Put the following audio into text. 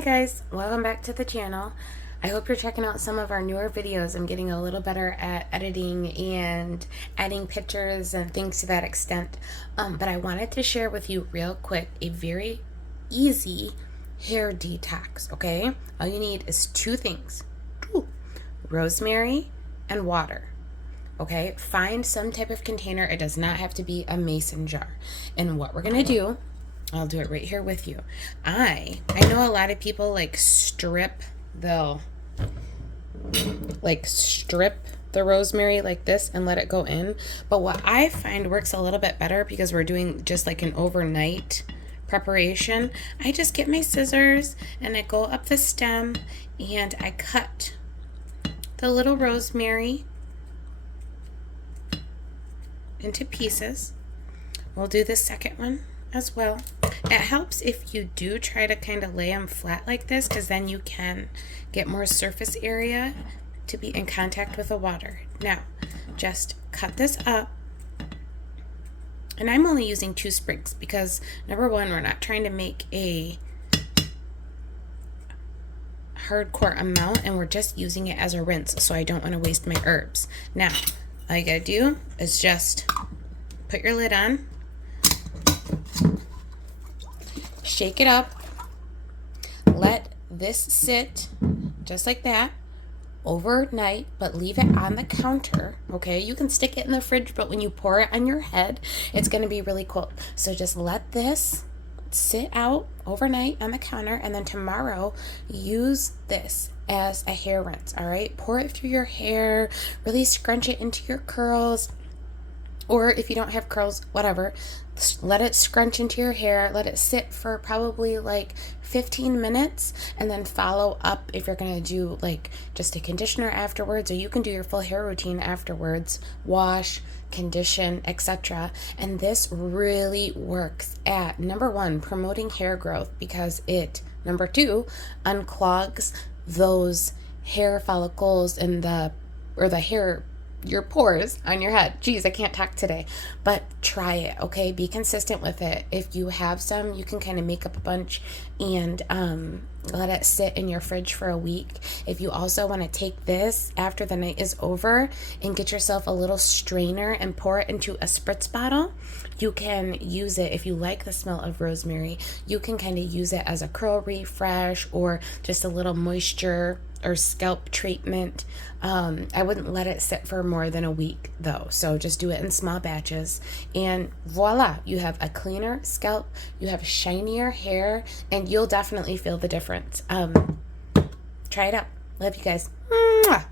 Hi guys, welcome back to the channel. I hope you're checking out some of our newer videos. I'm getting a little better at editing and adding pictures and things to that extent. But I wanted to share with you real quick a very easy hair detox, okay? All you need is two things, rosemary and water. Okay, find some type of container. It does not have to be a mason jar. And what we're gonna do, I'll do it right here with you. I know a lot of people strip the rosemary like this and let it go in. But what I find works a little bit better, because we're doing just like an overnight preparation, I just get my scissors and I go up the stem and I cut the little rosemary into pieces. We'll do the second one as well. It helps if you do try to kind of lay them flat like this, because then you can get more surface area to be in contact with the water. Now, just cut this up. And I'm only using 2 sprigs because, number one, we're not trying to make a hardcore amount, and we're just using it as a rinse, so I don't want to waste my herbs. Now, all you gotta do is just put your lid on, shake it up, let this sit just like that overnight, but leave it on the counter, okay? You can stick it in the fridge, but when you pour it on your head, it's going to be really cold. So just let this sit out overnight on the counter, and then tomorrow use this as a hair rinse, all right? Pour it through your hair, really scrunch it into your curls, or if you don't have curls, whatever, let it scrunch into your hair, let it sit for probably like 15 minutes, and then follow up if you're going to do like just a conditioner afterwards, or you can do your full hair routine afterwards, wash, condition, etc. And this really works at, number one, promoting hair growth, because it, number two, unclogs those hair follicles and the hair, your pores on your head. Geez, I can't talk today. But try it, okay? Be consistent with it. If you have some, you can kind of make up a bunch and let it sit in your fridge for a week. If you also want to take this after the night is over and get yourself a little strainer and pour it into a spritz bottle, you can use it. If you like the smell of rosemary, you can kind of use it as a curl refresh or just a little moisture or scalp treatment. I wouldn't let it sit for more than a week though, so just do it in small batches, and voila, you have a cleaner scalp, you have shinier hair, and you'll definitely feel the difference. Try it out. Love you guys. Mwah!